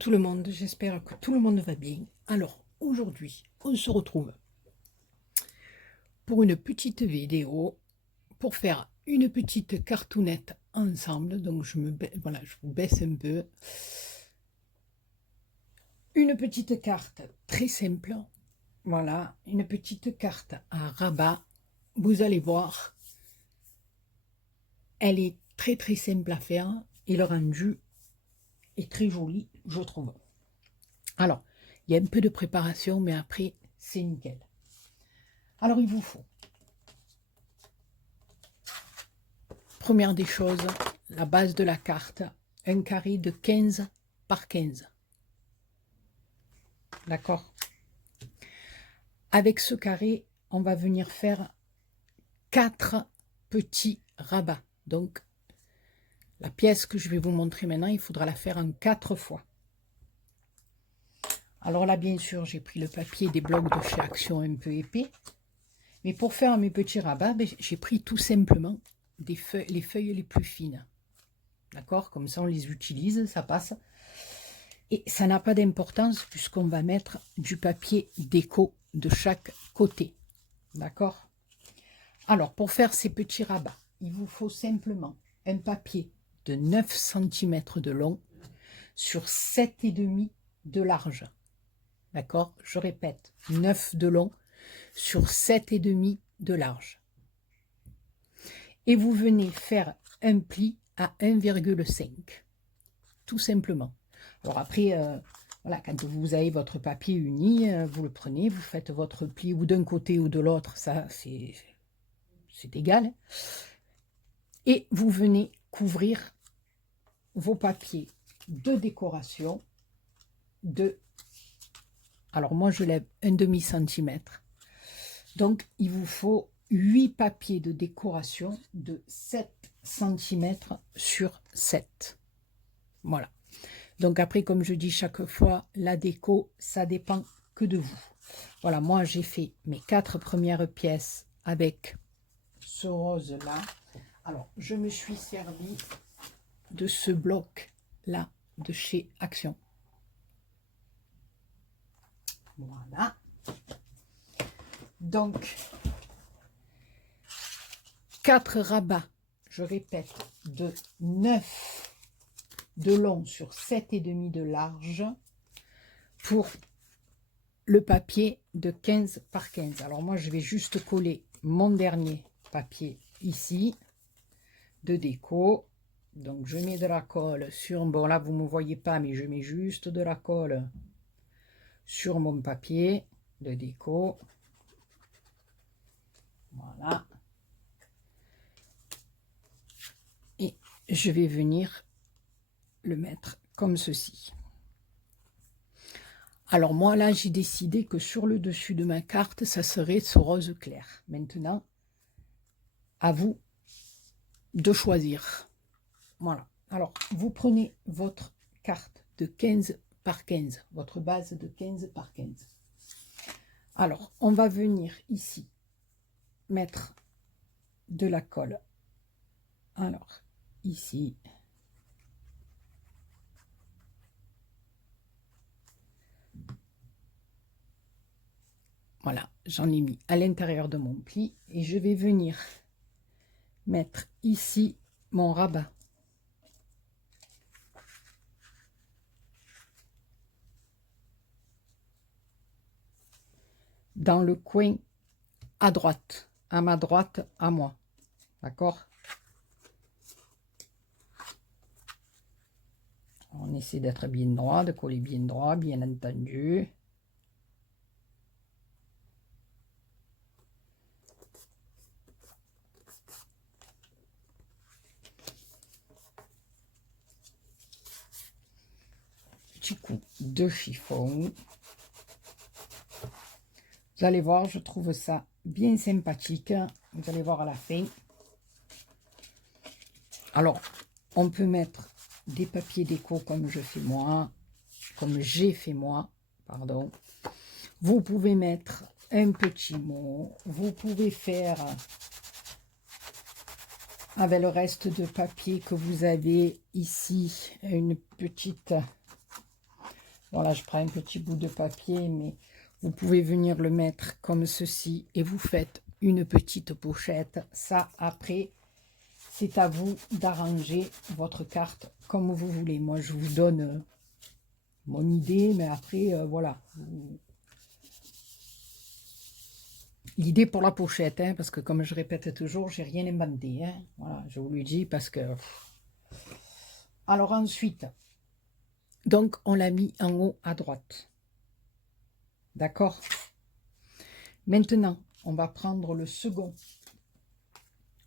tout le monde, j'espère que tout le monde va bien. Alors, aujourd'hui, on se retrouve pour une petite vidéo, pour faire une petite cartoonette ensemble. Donc, voilà, je vous baisse un peu. Une petite carte très simple. Voilà, une petite carte à rabat. Vous allez voir, elle est très très simple à faire et le rendu est très joli, je trouve. Alors, il y a un peu de préparation, mais après, c'est nickel. Alors, il vous faut, première des choses, la base de la carte, un carré de 15 par 15. D'accord? Avec ce carré, on va venir faire 4 petits rabats. Donc, la pièce que je vais vous montrer maintenant, il faudra la faire en 4 fois. Alors là, bien sûr, j'ai pris le papier des blocs de chez Action un peu épais. Mais pour faire mes petits rabats, j'ai pris tout simplement les feuilles les plus fines. D'accord? Comme ça, on les utilise, ça passe. Et ça n'a pas d'importance puisqu'on va mettre du papier déco de chaque côté. D'accord? Alors, pour faire ces petits rabats, il vous faut simplement un papier de 9 cm de long sur 7,5 de large. D'accord? Je répète, 9 de long sur 7,5 de large. Et vous venez faire un pli à 1,5. Tout simplement. Alors après, voilà, quand vous avez votre papier uni, vous le prenez, vous faites votre pli ou d'un côté ou de l'autre, ça c'est égal. Et vous venez couvrir vos papiers de décoration de... Alors moi je lève un demi-centimètre. Donc il vous faut 8 papiers de décoration de 7 cm sur 7. Voilà. Donc après, comme je dis chaque fois, la déco, ça dépend que de vous. Voilà, moi j'ai fait mes 4 premières pièces avec ce rose-là. Alors, je me suis servi de ce bloc-là de chez Action. Voilà. Donc, 4 rabats, je répète, de 9 de long sur 7,5 de large pour le papier de 15 par 15. Alors moi, je vais juste coller mon dernier papier ici de déco. Donc, je mets de la colle sur... Bon, là, vous ne me voyez pas, mais je mets juste de la colle sur mon papier de déco. Voilà. Et je vais venir le mettre comme ceci. Alors moi là j'ai décidé que sur le dessus de ma carte ça serait ce rose clair. Maintenant à vous de choisir. Voilà. Alors vous prenez votre carte de 15 par 15, votre base de 15 par 15. Alors on va venir ici mettre de la colle. Alors ici. Voilà, j'en ai mis à l'intérieur de mon pli et je vais venir mettre ici mon rabat. Dans le coin à droite, à ma droite, à moi. D'accord? On essaie d'être bien droit, de coller bien droit, bien entendu. Petit coup de chiffon. Vous allez voir, je trouve ça bien sympathique. Vous allez voir à la fin. Alors, on peut mettre des papiers déco comme je fais moi, comme j'ai fait moi, pardon. Vous pouvez mettre un petit mot. Vous pouvez faire avec le reste de papier que vous avez ici une petite Voilà, je prends un petit bout de papier, mais vous pouvez venir le mettre comme ceci et vous faites une petite pochette. Ça, après, c'est à vous d'arranger votre carte comme vous voulez. Moi, je vous donne mon idée, mais après, voilà. L'idée pour la pochette, hein, parce que comme je répète toujours, j'ai rien inventé. Hein. Voilà, je vous le dis parce que... Alors ensuite, donc on l'a mis en haut à droite. D'accord? Maintenant, on va prendre le second.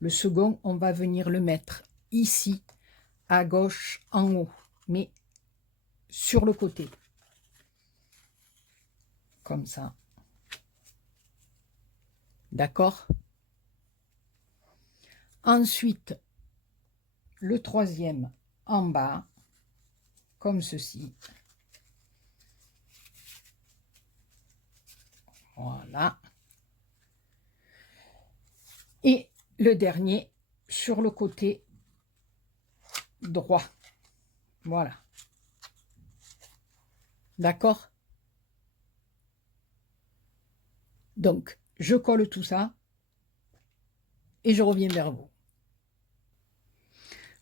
Le second, on va venir le mettre ici, à gauche, en haut, mais sur le côté. Comme ça. D'accord? Ensuite, le troisième en bas, comme ceci. Voilà. Et le dernier sur le côté droit. Voilà. D'accord? Donc, je colle tout ça et je reviens vers vous.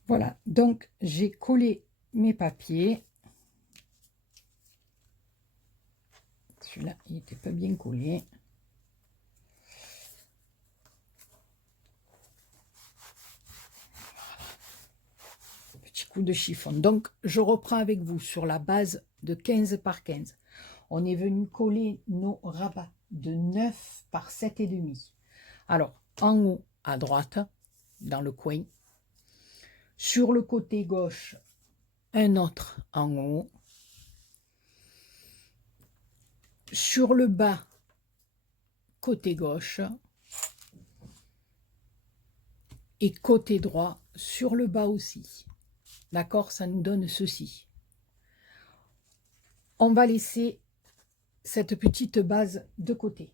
Voilà, donc j'ai collé mes papiers. Celui-là, il n'était pas bien collé. Voilà. Petit coup de chiffon. Donc, je reprends avec vous sur la base de 15 par 15. On est venu coller nos rabats de 9 par 7,5. Alors, en haut à droite, dans le coin. Sur le côté gauche, un autre en haut. Sur le bas, côté gauche. Et côté droit, sur le bas aussi. D'accord? Ça nous donne ceci. On va laisser cette petite base de côté.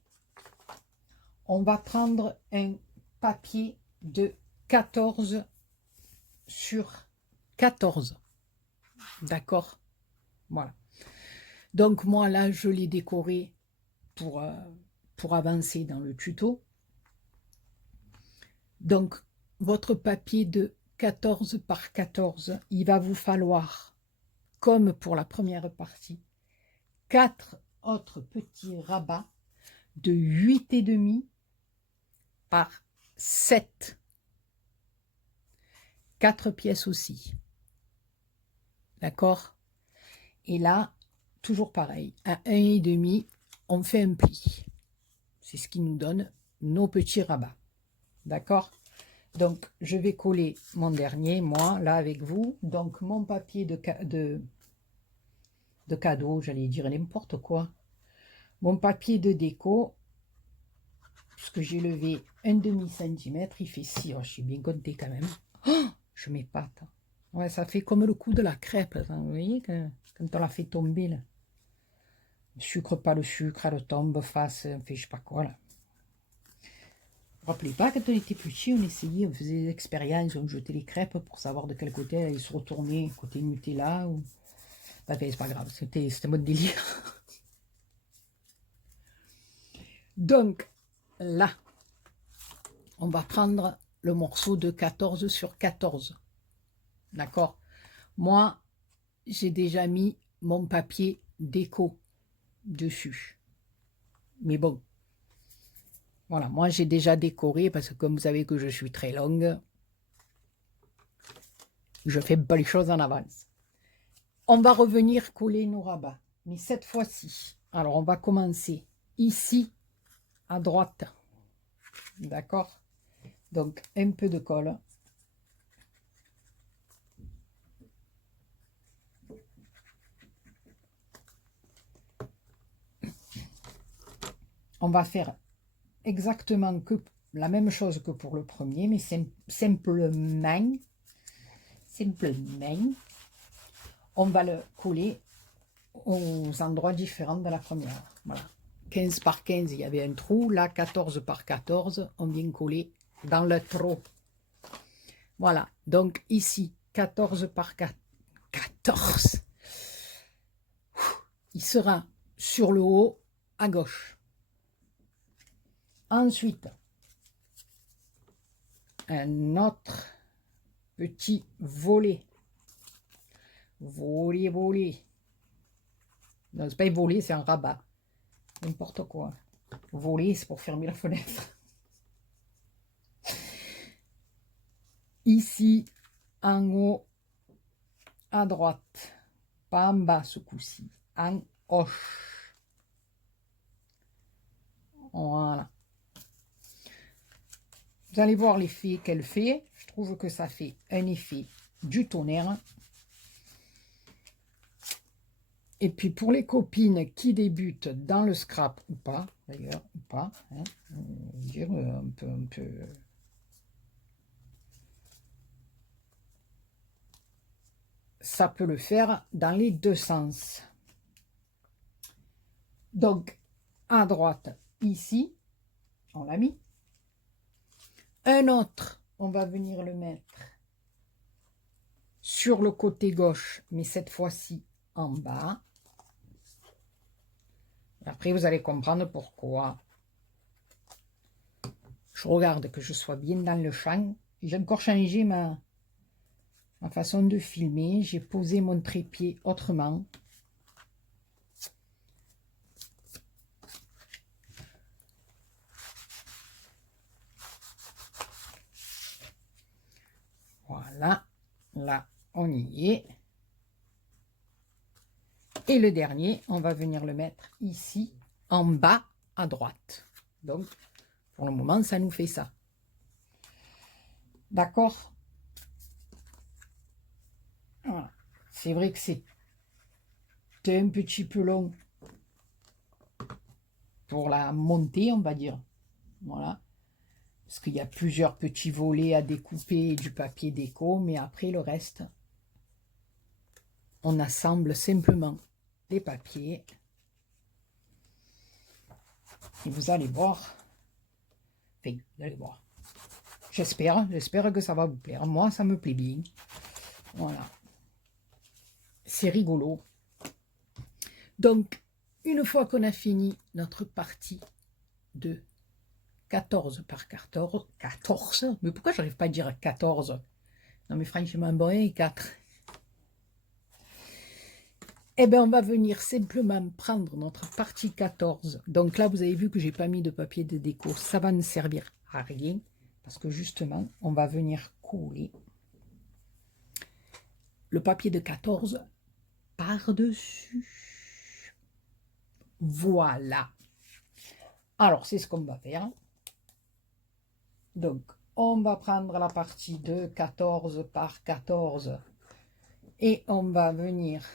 On va prendre un papier de 14 sur 14. D'accord? Voilà. Donc moi là, je l'ai décoré pour avancer dans le tuto. Donc votre papier de 14 par 14, il va vous falloir, comme pour la première partie, 4 autres petits rabats de 8,5 par 7. 4 pièces aussi. D'accord? Et là, toujours pareil, à 1,5, on fait un pli. C'est ce qui nous donne nos petits rabats. D'accord? Donc, je vais coller mon dernier, moi, là, avec vous. Donc, mon papier de cadeau, j'allais dire n'importe quoi. Mon papier de déco, puisque j'ai levé 1,5 cm, il fait 6. Oh, je suis bien comptée quand même. Oh, je m'épate. Ouais, ça fait comme le coup de la crêpe. Hein, vous voyez, quand on la fait tomber, là. Le sucre, pas le sucre, elle tombe face, on fait je sais pas quoi, là. Vous vous rappelez pas, quand on était petit, on essayait, on faisait des expériences, on jetait les crêpes pour savoir de quel côté elles se retournaient, côté Nutella ou... Enfin, c'est pas grave, c'était mode délire. Donc, là, on va prendre le morceau de 14 sur 14. D'accord? Moi, j'ai déjà mis mon papier déco dessus. Mais bon, voilà, moi j'ai déjà décoré parce que comme vous savez que je suis très longue, je fais pas les choses en avance. On va revenir coller nos rabats, mais cette fois-ci. Alors on va commencer ici à droite. D'accord? Donc un peu de colle. On va faire exactement que la même chose que pour le premier, mais simplement, on va le coller aux endroits différents de la première. Voilà. 15 par 15, il y avait un trou. Là, 14 par 14, on vient coller dans le trou. Voilà. Donc ici, 14 par 14. il sera sur le haut à gauche. Ensuite, un autre petit volet. Volet, volet. Non, c'est pas un volet, c'est un rabat. N'importe quoi. Volet, c'est pour fermer la fenêtre. Ici, en haut, à droite. Pas en bas ce coup-ci. En hoche. Voilà. Vous allez voir l'effet qu'elle fait. Je trouve que ça fait un effet du tonnerre. Et puis pour les copines qui débutent dans le scrap ou pas, d'ailleurs, ou pas, hein, dire un peu. Ça peut le faire dans les deux sens. Donc, à droite, ici, on l'a mis. Un autre, on va venir le mettre sur le côté gauche, mais cette fois-ci en bas. Et après, vous allez comprendre pourquoi. Je regarde que je sois bien dans le champ. J'ai encore changé ma façon de filmer. J'ai posé mon trépied autrement. Voilà, là, on y est. Et le dernier, on va venir le mettre ici, en bas, à droite. Donc, pour le moment, ça nous fait ça. D'accord? Voilà. C'est vrai que c'est un petit peu long pour la montée, on va dire. Voilà. Parce qu'il y a plusieurs petits volets à découper du papier déco, mais après le reste, on assemble simplement les papiers. Et vous allez voir. Enfin, vous allez voir. J'espère que ça va vous plaire. Moi, ça me plaît bien. Voilà. C'est rigolo. Donc, une fois qu'on a fini notre partie de 14 par 14, mais pourquoi j'arrive pas à dire 14? Non mais franchement, bon, et 4. Eh bien, on va venir simplement prendre notre partie 14. Donc là, vous avez vu que j'ai pas mis de papier de déco. Ça va ne servir à rien. Parce que justement, on va venir coller le papier de 14 par-dessus. Voilà. Alors, c'est ce qu'on va faire. Donc, on va prendre la partie de 14 par 14 et on va venir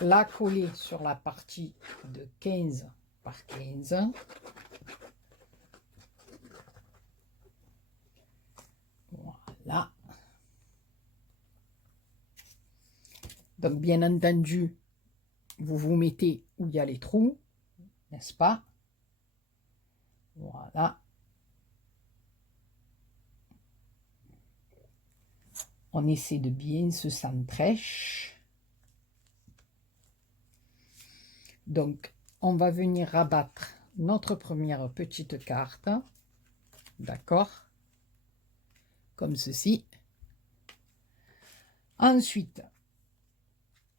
la coller sur la partie de 15 par 15. Voilà. Donc, bien entendu, vous vous mettez où il y a les trous, n'est-ce pas? Voilà. On essaie de bien se centrer. Donc, on va venir rabattre notre première petite carte. D'accord? Comme ceci. Ensuite,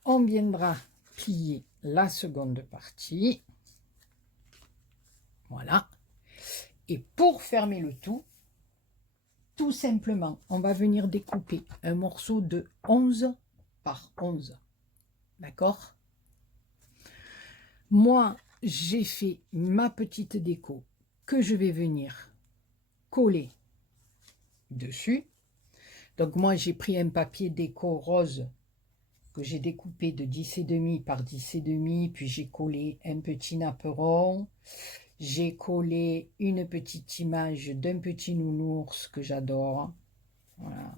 on viendra plier la seconde partie. Voilà. Et pour fermer le tout simplement, on va venir découper un morceau de 11 par 11. D'accord? Moi, j'ai fait ma petite déco que je vais venir coller dessus. Donc moi, j'ai pris un papier déco rose que j'ai découpé de 10,5 par 10,5, puis j'ai collé un petit napperon. J'ai collé une petite image d'un petit nounours que j'adore. Voilà.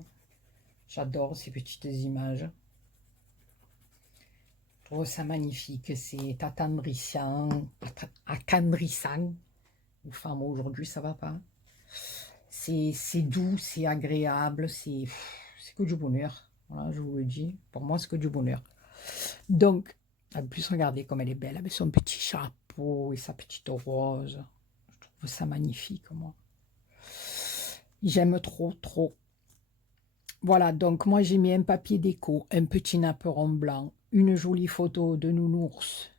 J'adore ces petites images. Je trouve ça magnifique. C'est attendrissant. Attendrissant. Enfin, moi, aujourd'hui, ça va pas. C'est doux, c'est agréable. C'est que du bonheur. Voilà, je vous le dis, pour moi, c'est que du bonheur. Donc, en plus, regardez comme elle est belle, avec son petit chapeau et sa petite rose. Je trouve ça magnifique, moi. J'aime trop, trop. Voilà, donc moi, j'ai mis un papier déco, un petit napperon blanc, une jolie photo de nounours.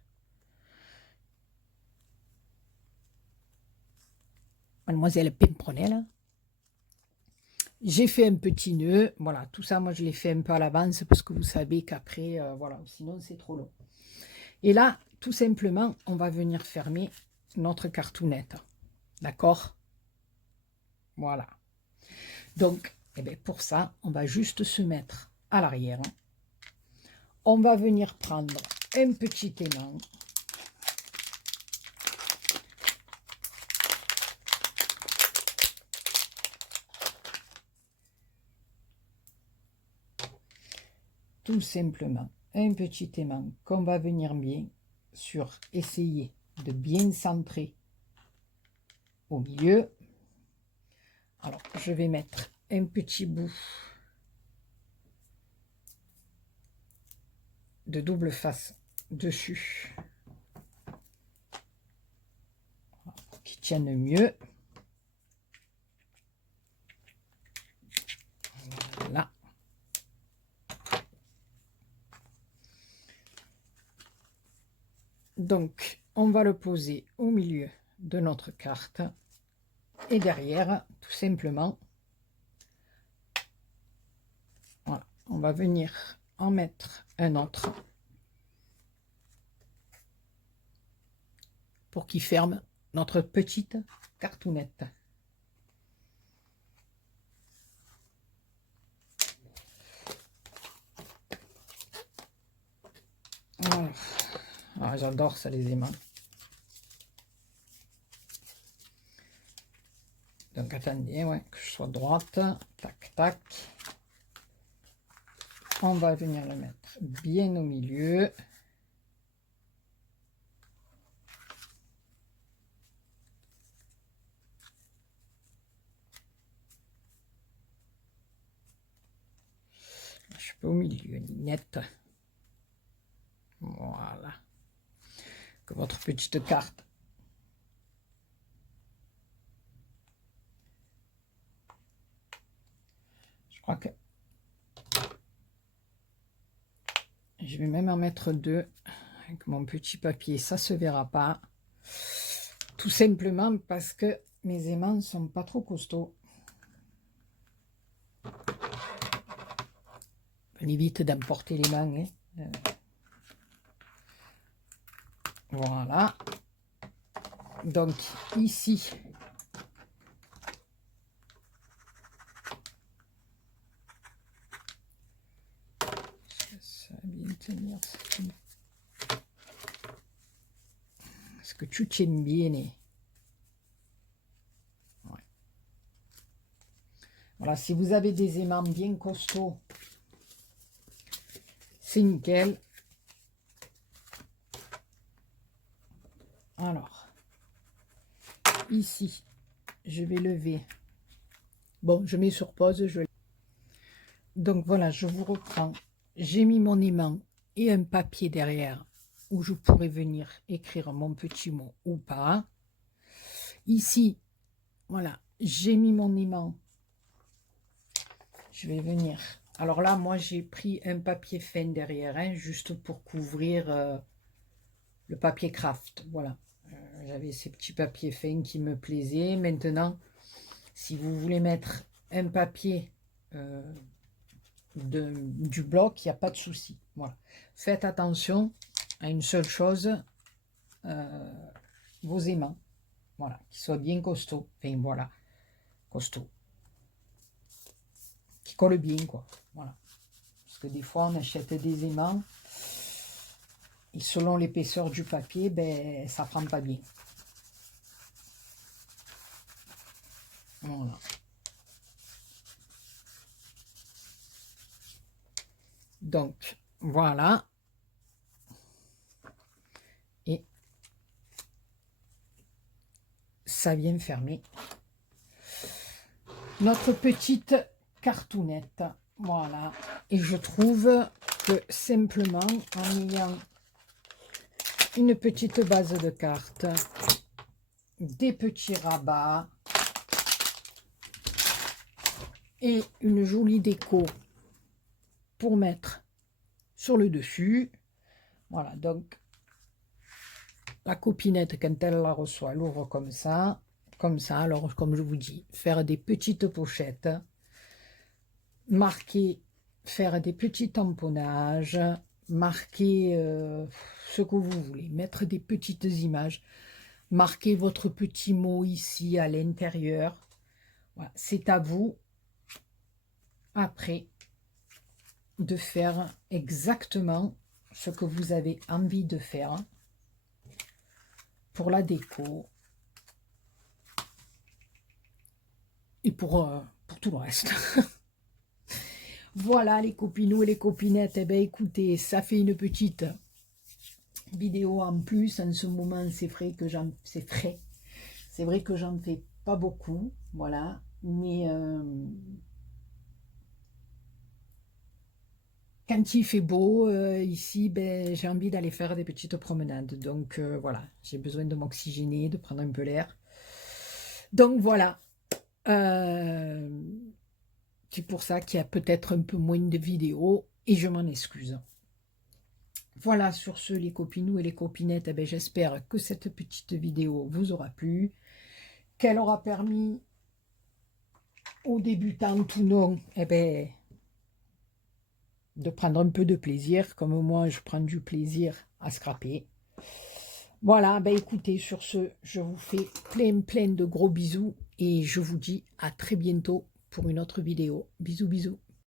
Mademoiselle Pimpronelle. J'ai fait un petit nœud, voilà, tout ça, moi, je l'ai fait un peu à l'avance parce que vous savez qu'après, voilà, sinon, c'est trop long. Et là, tout simplement, on va venir fermer notre cartoonette. D'accord? Voilà. Donc, eh bien, pour ça, on va juste se mettre à l'arrière. On va venir prendre un petit aimant. Tout simplement, un petit aimant qu'on va venir bien sur essayer de bien centrer au milieu. Alors, je vais mettre un petit bout de double face dessus qui tienne mieux. Voilà. Donc, on va le poser au milieu de notre carte et derrière, tout simplement, voilà, on va venir en mettre un autre pour qu'il ferme notre petite cartoonette. Voilà. Ah, j'adore ça, les aimants. Donc attendez, ouais, que je sois droite. Tac, tac. On va venir le mettre bien au milieu. Je suis pas au milieu, net. Voilà. Que votre petite carte. Je crois que je vais même en mettre deux avec mon petit papier. Ça se verra pas. Tout simplement parce que mes aimants ne sont pas trop costauds. On évite d'emporter les mains. Hein. Voilà. Donc ici, ça va bien tenir. Est-ce que tu tiens bien? Ouais. Voilà, si vous avez des aimants bien costauds, c'est nickel. Alors, ici, je vais lever. Bon, je mets sur pause. Donc voilà, je vous reprends. J'ai mis mon aimant et un papier derrière où je pourrais venir écrire mon petit mot ou pas. Ici, voilà, j'ai mis mon aimant. Je vais venir. Alors là, moi, j'ai pris un papier fin derrière, hein, juste pour couvrir le papier craft. Voilà. J'avais ces petits papiers fins qui me plaisaient. Maintenant, si vous voulez mettre un papier du bloc, il n'y a pas de souci. Voilà. Faites attention à une seule chose, vos aimants. Voilà, qu'ils soient bien costauds. Enfin, voilà, costauds. Qui collent bien, quoi. Voilà. Parce que des fois, on achète des aimants et selon l'épaisseur du papier, ben, ça ne prend pas bien. Voilà. Donc, voilà. Et ça vient fermer notre petite cartoonette. Voilà. Et je trouve que simplement en ayant une petite base de cartes, des petits rabats et une jolie déco pour mettre sur le dessus. Voilà, donc la copinette, quand elle la reçoit, elle ouvre comme ça. Alors comme je vous dis, faire des petites pochettes, marquer, faire des petits tamponnages, marquer ce que vous voulez, mettre des petites images, marquer votre petit mot ici à l'intérieur. Voilà, c'est à vous après de faire exactement ce que vous avez envie de faire pour la déco et pour tout le reste. Voilà les copinous et les copinettes, eh bien écoutez, ça fait une petite vidéo en plus. En ce moment, c'est vrai que j'en fais pas beaucoup, voilà, mais quand il fait beau ici, ben, j'ai envie d'aller faire des petites promenades, donc voilà, j'ai besoin de m'oxygéner, de prendre un peu l'air, donc voilà. C'est pour ça qu'il y a peut-être un peu moins de vidéos et je m'en excuse. Voilà, sur ce, les copinous et les copinettes, eh ben, j'espère que cette petite vidéo vous aura plu, qu'elle aura permis aux débutants ou non, eh ben, de prendre un peu de plaisir, comme moi je prends du plaisir à scraper. Voilà, ben écoutez, sur ce, je vous fais plein de gros bisous et je vous dis à très bientôt pour une autre vidéo. Bisous, bisous.